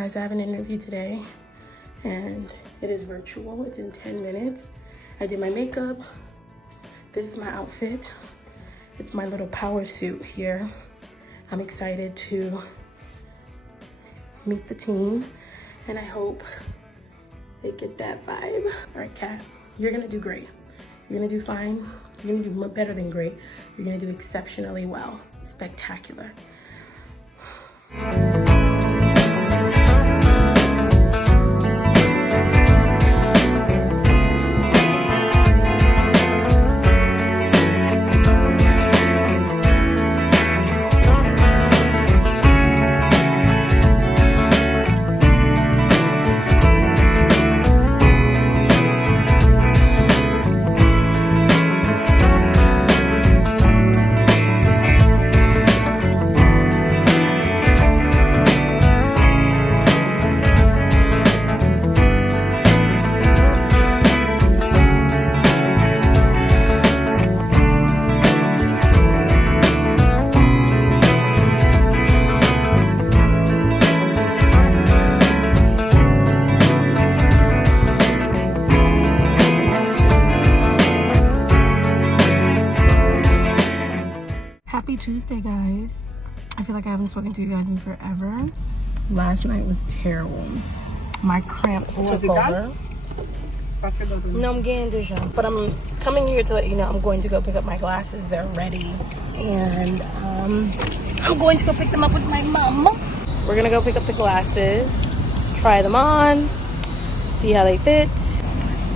Guys, I have an interview today and it is virtual. It's in 10 minutes. I did my makeup. This is my outfit. It's my little power suit here. I'm excited to meet the team and I hope they get that vibe. All right, Kat, you're gonna do great. You're gonna do fine. You're gonna do better than great. You're gonna do exceptionally well. Spectacular. Happy Tuesday, guys. I feel like I haven't spoken to you guys in forever. Last night was terrible. My cramps took over. No, I'm getting this, but I'm coming here to let you know I'm going to go pick up my glasses. They're ready. And I'm going to go pick them up with my mom. We're gonna go pick up the glasses, try them on, see how they fit.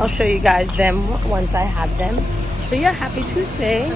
I'll show you guys them once I have them. But yeah, happy Tuesday.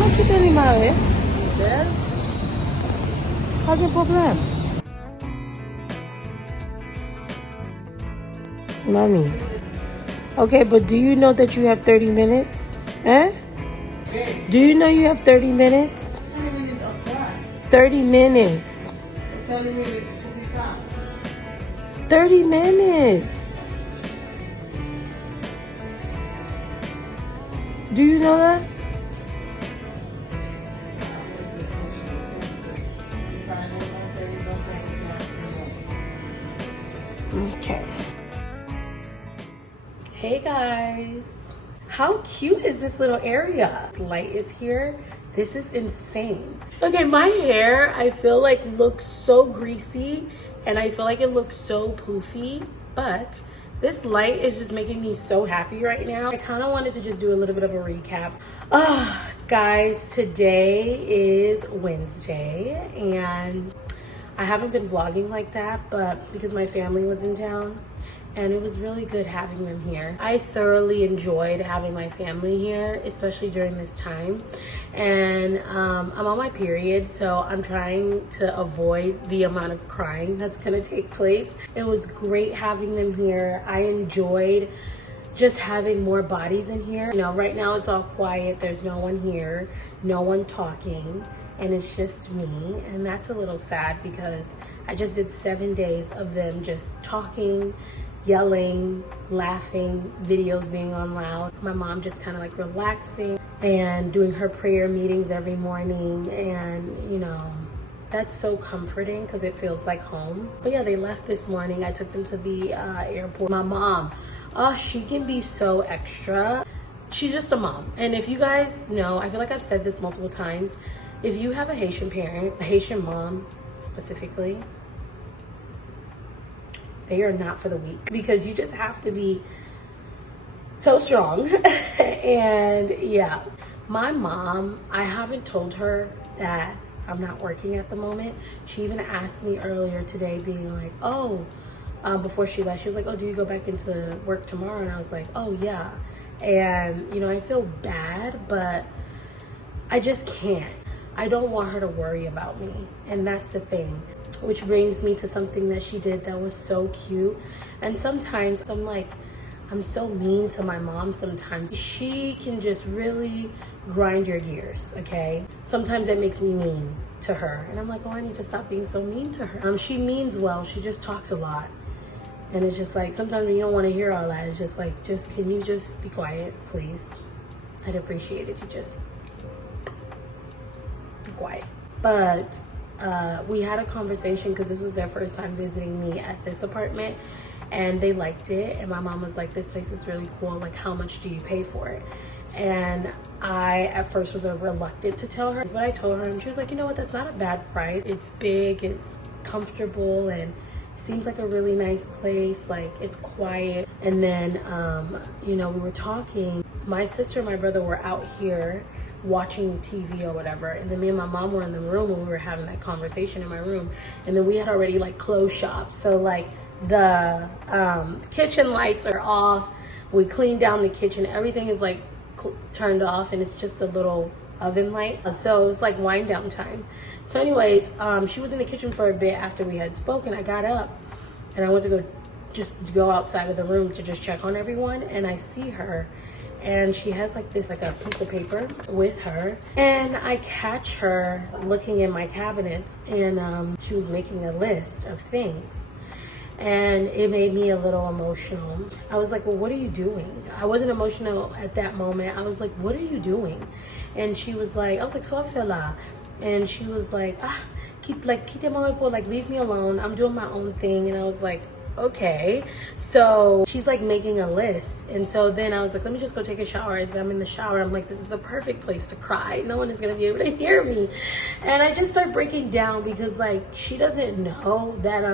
Não tem animal, é? Qual é o problema? Mommy. Okay, but do you know that you have 30 minutes? Eh? Do you know you have 30 minutes? 30 minutes. 30 minutes. Do you know that? Okay. Hey guys. How cute is this little area? This light is here. This is insane. Okay, my hair I feel like looks so greasy and I feel like it looks so poofy, but this light is just making me so happy right now. I kind of wanted to just do a little bit of a recap. Guys, today is Wednesday and I haven't been vlogging like that, but because my family was in town and it was really good having them here. I thoroughly enjoyed having my family here, especially during this time. And I'm on my period, so I'm trying to avoid the amount of crying that's gonna take place. It was great having them here. I enjoyed just having more bodies in here. You know, right now it's all quiet. There's no one here, no one talking, and it's just me. And that's a little sad because I just did 7 days of them just talking, yelling, laughing, videos being on loud. My mom just kind of like relaxing and doing her prayer meetings every morning. And you know, that's so comforting because it feels like home. But yeah, they left this morning. I took them to the airport. My mom, oh, she can be so extra. She's just a mom. And if you guys know, I feel like I've said this multiple times, if you have a Haitian parent, a Haitian mom specifically, they are not for the weak because you just have to be so strong. And yeah, my mom, I haven't told her that I'm not working at the moment. She even asked me earlier today being like, oh, before she left, she was like, oh, do you go back into work tomorrow? And I was like, oh yeah. And you know, I feel bad, but I just can't. I don't want her to worry about me. And that's the thing. Which brings me to something that she did that was so cute. And sometimes I'm like, I'm so mean to my mom sometimes. She can just really grind your gears, okay? Sometimes that makes me mean to her. And I'm like, oh, I need to stop being so mean to her. She means well, she just talks a lot. And it's just like, sometimes when you don't want to hear all that, it's just like, can you just be quiet, please? I'd appreciate it if you just be quiet. But we had a conversation because this was their first time visiting me at this apartment, and they liked it. And my mom was like, this place is really cool. Like, how much do you pay for it? And I at first was reluctant to tell her, but I told her, and she was like, you know what, that's not a bad price. It's big, it's comfortable, and seems like a really nice place. Like, it's quiet. And then you know, we were talking. My sister and my brother were out here watching TV or whatever, and then me and my mom were in the room when we were having that conversation in my room. And then we had already like closed shop, so like the kitchen lights are off. We cleaned down the kitchen, everything is like turned off, and it's just a little oven light. So it was like wind down time. So anyways, she was in the kitchen for a bit after we had spoken. I got up and I went to go outside of the room to just check on everyone, and I see her, and she has like this, like a piece of paper with her, and I catch her looking in my cabinets, and she was making a list of things, and it made me a little emotional. I was like, well, what are you doing? I wasn't emotional at that moment. I was like, what are you doing? And she was like, I was like, Sofela. And she was like, keep like, leave me alone. I'm doing my own thing. And I was like, okay. So she's like making a list. And so then I was like, let me just go take a shower. As I'm in the shower, I'm like, this is the perfect place to cry. No one is going to be able to hear me. And I just start breaking down because like she doesn't know that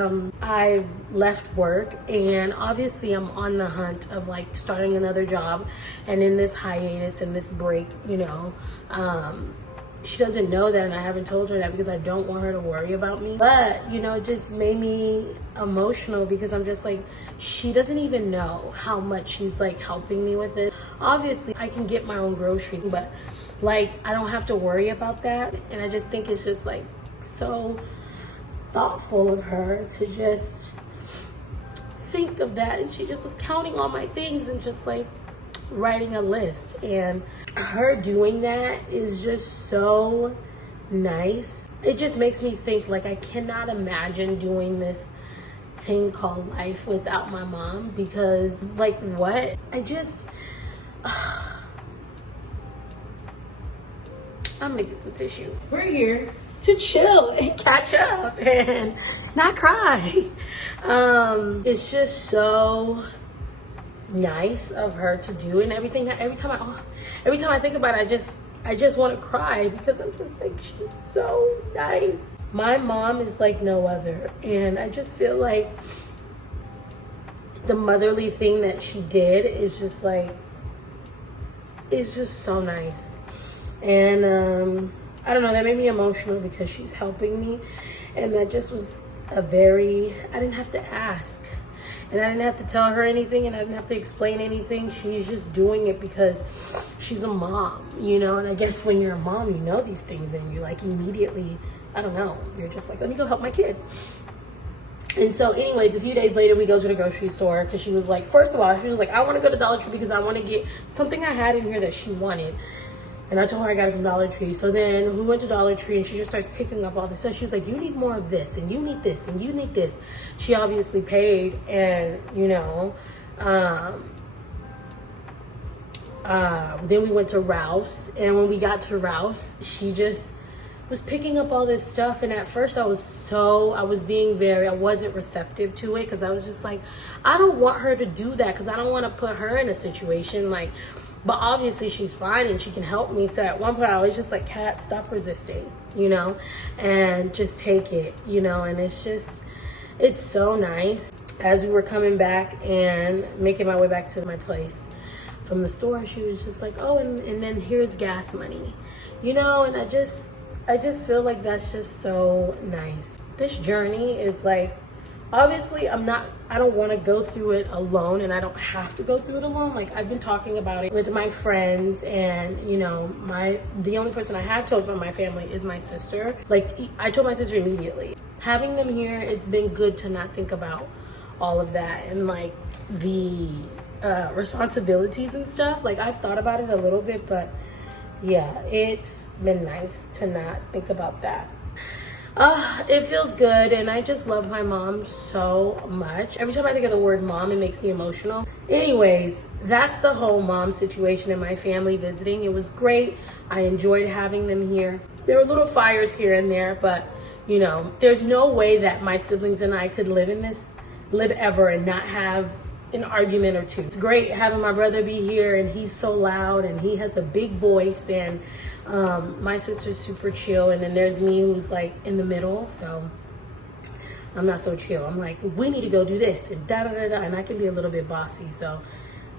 I've left work, and obviously I'm on the hunt of like starting another job, and in this hiatus and this break, you know, she doesn't know that, and I haven't told her that because I don't want her to worry about me. But, you know, it just made me emotional because I'm just like, she doesn't even know how much she's like helping me with it. Obviously, I can get my own groceries, but like, I don't have to worry about that. And I just think it's just like so thoughtful of her to just think of that. And she just was counting all my things and just like writing a list, and her doing that is just so nice. It just makes me think like I cannot imagine doing this thing called life without my mom, because like what I'm gonna get some tissue. We're here to chill and catch up and not cry. It's just so nice of her to do, and every time I think about it, I just want to cry because I'm just like, she's so nice. My mom is like no other, and I just feel like the motherly thing that she did is just like, it's just so nice. And I don't know, that made me emotional because she's helping me, and that just was I didn't have to ask. And I didn't have to tell her anything, and I didn't have to explain anything. She's just doing it because she's a mom, you know? And I guess when you're a mom, you know these things, and you like immediately, I don't know, you're just like, let me go help my kid. And so anyways, a few days later, we go to the grocery store because she was like, first of all, she was like, I want to go to Dollar Tree because I want to get something I had in here that she wanted. And I told her I got it from Dollar Tree. So then we went to Dollar Tree, and she just starts picking up all this stuff. She's like, you need more of this, and you need this, and you need this. She obviously paid, and you know, then we went to Ralph's, and when we got to Ralph's, she just was picking up all this stuff. And at first I wasn't receptive to it because I was just like, I don't want her to do that because I don't want to put her in a situation like, but obviously she's fine and she can help me. So at one point I was just like, Kat, stop resisting, you know, and just take it, you know. And it's so nice. As we were coming back and making my way back to my place from the store, she was just like, oh, and then here's gas money, you know. And I just feel like that's just so nice. This journey is like, obviously I don't want to go through it alone, and I don't have to go through it alone. Like, I've been talking about it with my friends, and you know, the only person I have told from my family is my sister. Like, I told my sister immediately. Having them here, it's been good to not think about all of that and like the responsibilities and stuff. Like, I've thought about it a little bit, but yeah, it's been nice to not think about that. It feels good, and I just love my mom so much. Every time I think of the word mom, it makes me emotional. Anyways, that's the whole mom situation in my family visiting. It was great. I enjoyed having them here. There were little fires here and there, but You know, there's no way that my siblings and I could live ever and not have an argument or two. It's great having my brother be here, and he's so loud and he has a big voice, and my sister's super chill, and then there's me who's like in the middle, so I'm not so chill. I'm like, we need to go do this and da da da da, and I can be a little bit bossy, so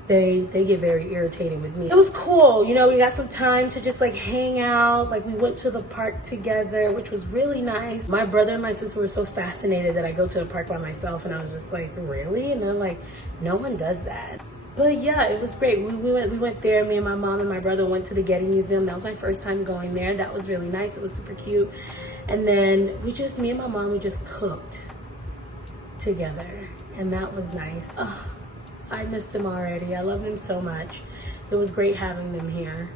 they get very irritated with me. It was cool, you know, we got some time to just like hang out. Like we went to the park together, which was really nice. My brother and my sister were so fascinated that I go to the park by myself, and I was just like, really? And they're like, no one does that. But yeah, it was great. We went there. Me and my mom and my brother went to the Getty Museum. That was my first time going there. That was really nice. It was super cute. And then me and my mom, we just cooked together, and that was nice. I miss them already. I love them so much. It was great having them here.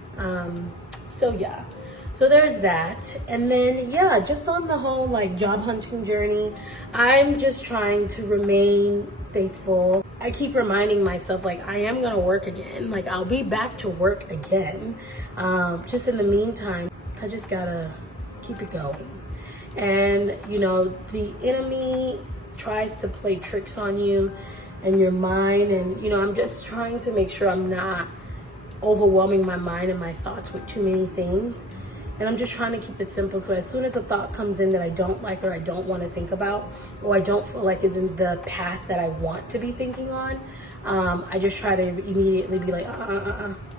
So yeah, so there's that. And then yeah, just on the whole like job hunting journey, I'm just trying to remain faithful. I keep reminding myself like I am gonna work again. Like I'll be back to work again. Just in the meantime, I just gotta keep it going. And you know, the enemy tries to play tricks on you and your mind, and you know, I'm just trying to make sure I'm not overwhelming my mind and my thoughts with too many things, and I'm just trying to keep it simple. So as soon as a thought comes in that I don't like or I don't want to think about, or I don't feel like is in the path that I want to be thinking on, I just try to immediately be like,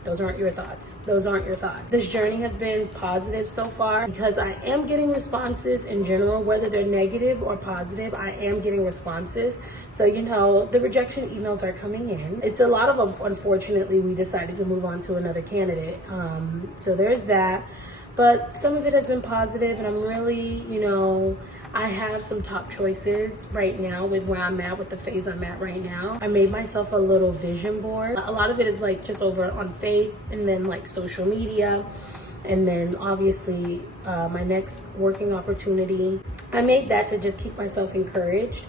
those aren't your thoughts. Those aren't your thoughts. This journey has been positive so far because I am getting responses in general, whether they're negative or positive, I am getting responses. So, you know, the rejection emails are coming in. It's a lot of them, unfortunately, we decided to move on to another candidate. So there's that. But some of it has been positive, and I'm really, you know, I have some top choices right now with where I'm at, with the phase I'm at right now. I made myself a little vision board. A lot of it is like just over on Faith, and then like social media, and then obviously my next working opportunity. I made that to just keep myself encouraged.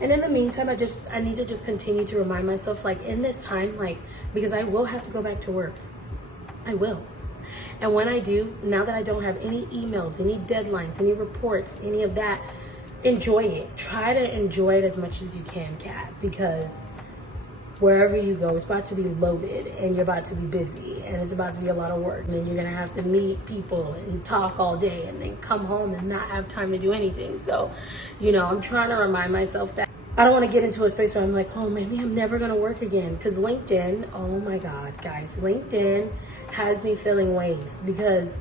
And in the meantime, I need to just continue to remind myself, like in this time, like, because I will have to go back to work. I will. And when I do, now that I don't have any emails, any deadlines, any reports, any of that, enjoy it. Try to enjoy it as much as you can, Kat, because wherever you go, it's about to be loaded, and you're about to be busy, and it's about to be a lot of work. And then you're gonna have to meet people and talk all day, and then come home and not have time to do anything. So, you know, I'm trying to remind myself that I don't want to get into a space where I'm like, oh, maybe I'm never gonna work again. Because LinkedIn, oh my God, guys, LinkedIn has me feeling ways, because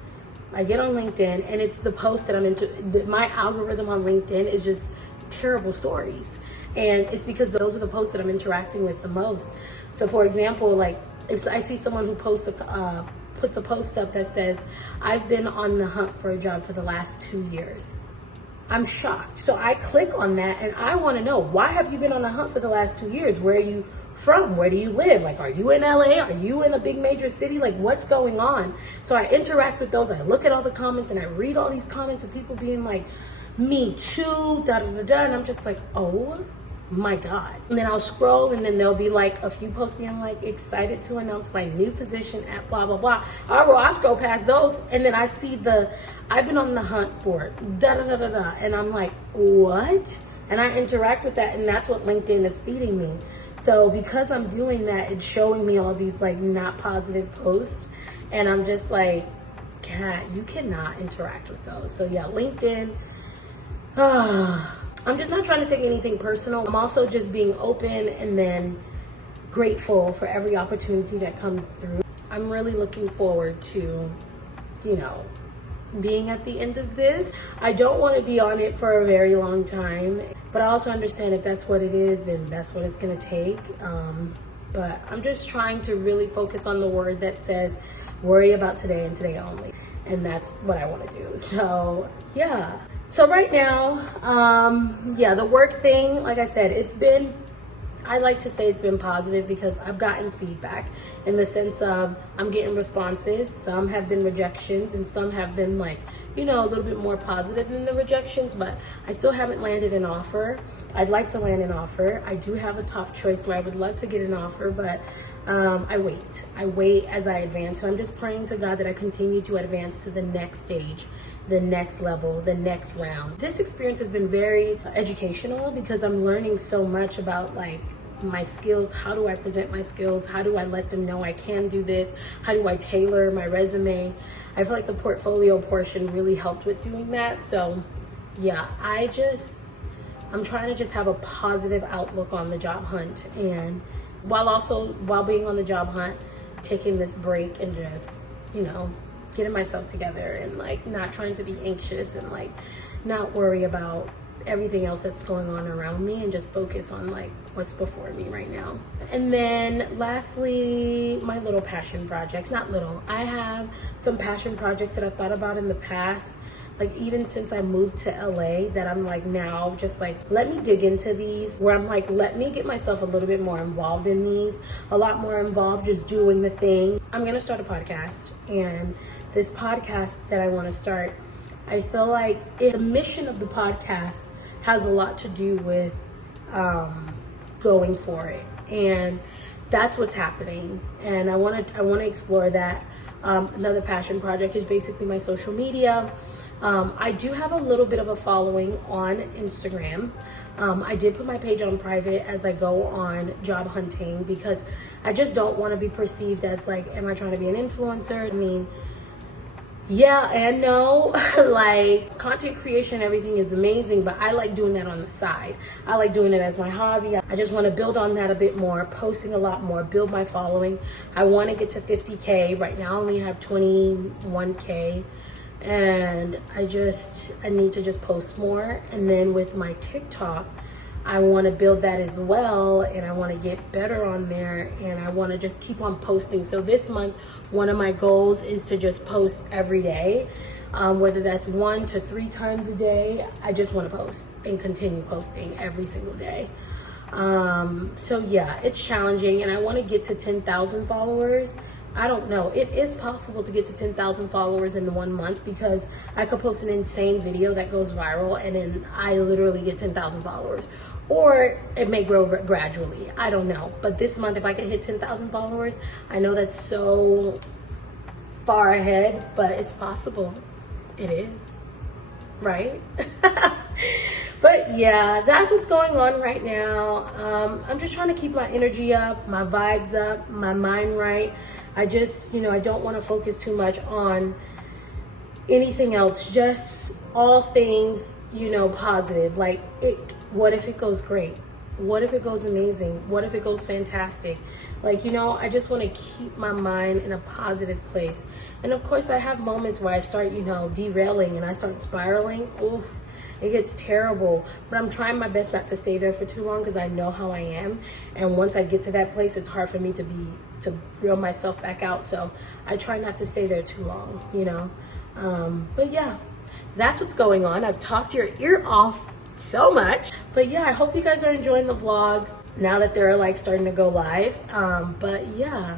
I get on LinkedIn and it's the post that I'm into. My algorithm on LinkedIn is just terrible stories. And it's because those are the posts that I'm interacting with the most. So for example, like if I see someone who puts a post up that says, I've been on the hunt for a job for the last 2 years. I'm shocked. So I click on that and I want to know, why have you been on the hunt for the last 2 years? Where are you from? Where do you live? Like, are you in LA? Are you in a big major city? Like, what's going on? So I interact with those. I look at all the comments and I read all these comments of people being like, me too, da da da da. And I'm just like, oh my God. And then I'll scroll, and then there'll be like a few posts being like, excited to announce my new position at blah, blah, blah. I scroll past those, and then I see I've been on the hunt for da da da da da. And I'm like, what? And I interact with that, and that's what LinkedIn is feeding me. So because I'm doing that, it's showing me all these like not positive posts, and I'm just like, Kat, you cannot interact with those. So yeah, LinkedIn, I'm just not trying to take anything personal. I'm also just being open and then grateful for every opportunity that comes through. I'm really looking forward to, you know, being at the end of this. I don't want to be on it for a very long time, but I also understand if that's what it is, then that's what it's going to take. But I'm just trying to really focus on the word that says, worry about today and today only. And that's what I want to do. So yeah. So right now, yeah, the work thing, like I said, I like to say it's been positive because I've gotten feedback in the sense of I'm getting responses. Some have been rejections and some have been like, you know, a little bit more positive than the rejections, but I still haven't landed an offer. I'd like to land an offer. I do have a top choice where I would love to get an offer, but I wait as I advance. So I'm just praying to God that I continue to advance to the next stage the next level, the next round. This experience has been very educational because I'm learning so much about like my skills. How do I present my skills? How do I let them know I can do this? How do I tailor my resume? I feel like the portfolio portion really helped with doing that. So yeah, I'm trying to just have a positive outlook on the job hunt, and while being on the job hunt, taking this break and just, you know, getting myself together and like not trying to be anxious and like not worry about everything else that's going on around me and just focus on like what's before me right now. And then lastly, my little passion projects. Not little, I have some passion projects that I've thought about in the past, like even since I moved to LA, that I'm like now just like, let me dig into these, where I'm like, let me get myself a little bit more involved in these, a lot more involved just doing the thing. I'm gonna start a podcast, and this podcast that I want to start, I feel like the mission of the podcast has a lot to do with going for it, and that's what's happening. And I want to explore that. Another passion project is basically my social media. I do have a little bit of a following on Instagram. I did put my page on private as I go on job hunting because I just don't want to be perceived as like, am I trying to be an influencer? I mean, yeah and no. Like, content creation, everything is amazing, but I like doing that on the side. I like doing it as my hobby. I just want to build on that a bit more, posting a lot more, build my following. I want to get to 50K. Right now I only have 21K, and I need to just post more. And then with my TikTok, I want to build that as well, and I want to get better on there, and I want to just keep on posting. So this month, one of my goals is to just post every day, whether that's 1 to 3 times a day. I just want to post and continue posting every single day. So yeah, it's challenging, and I want to get to 10,000 followers. I don't know. It is possible to get to 10,000 followers in 1 month, because I could post an insane video that goes viral and then I literally get 10,000 followers. Or it may grow gradually. I don't know. But this month, if I could hit 10,000 followers, I know that's so far ahead, but it's possible. It is, right? But yeah, that's what's going on right now. I'm just trying to keep my energy up, my vibes up, my mind right. I just, I don't want to focus too much on anything else, just all things, positive. Like, what if it goes great? What if it goes amazing? What if it goes fantastic? Like, I just want to keep my mind in a positive place. And of course, I have moments where I start, derailing and I start spiraling. Ooh, it gets terrible. But I'm trying my best not to stay there for too long, because I know how I am. And once I get to that place, it's hard for me to reel myself back out. So I try not to stay there too long, But yeah, that's what's going on. I've talked your ear off so much, but yeah, I hope you guys are enjoying the vlogs now that they're like starting to go live. But yeah,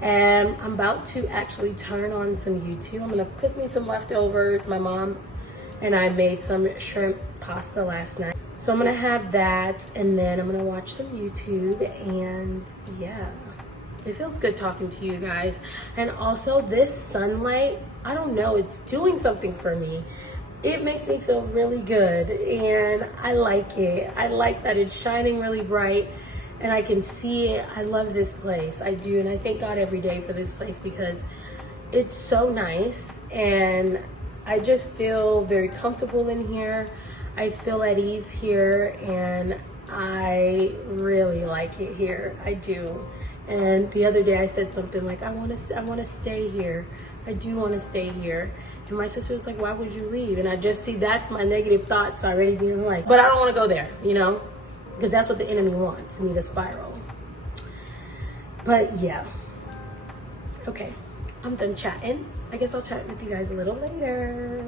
and I'm about to actually turn on some YouTube. I'm gonna cook me some leftovers. My mom and I made some shrimp pasta last night, so I'm gonna have that, and then I'm gonna watch some YouTube. And yeah, it feels good talking to you guys. And also, this sunlight, I don't know, it's doing something for me. It makes me feel really good, and I like it. I like that it's shining really bright and I can see it. I love this place. I do, and I thank God every day for this place, because it's so nice, and I just feel very comfortable in here. I feel at ease here, and I really like it here. I do. And the other day I said something like, I want to stay here. I do want to stay here. And my sister was like, why would you leave? And I just see, that's my negative thoughts already being like, but I don't want to go there, because that's what the enemy wants, me to spiral. But yeah. Okay, I'm done chatting. I guess I'll chat with you guys a little later.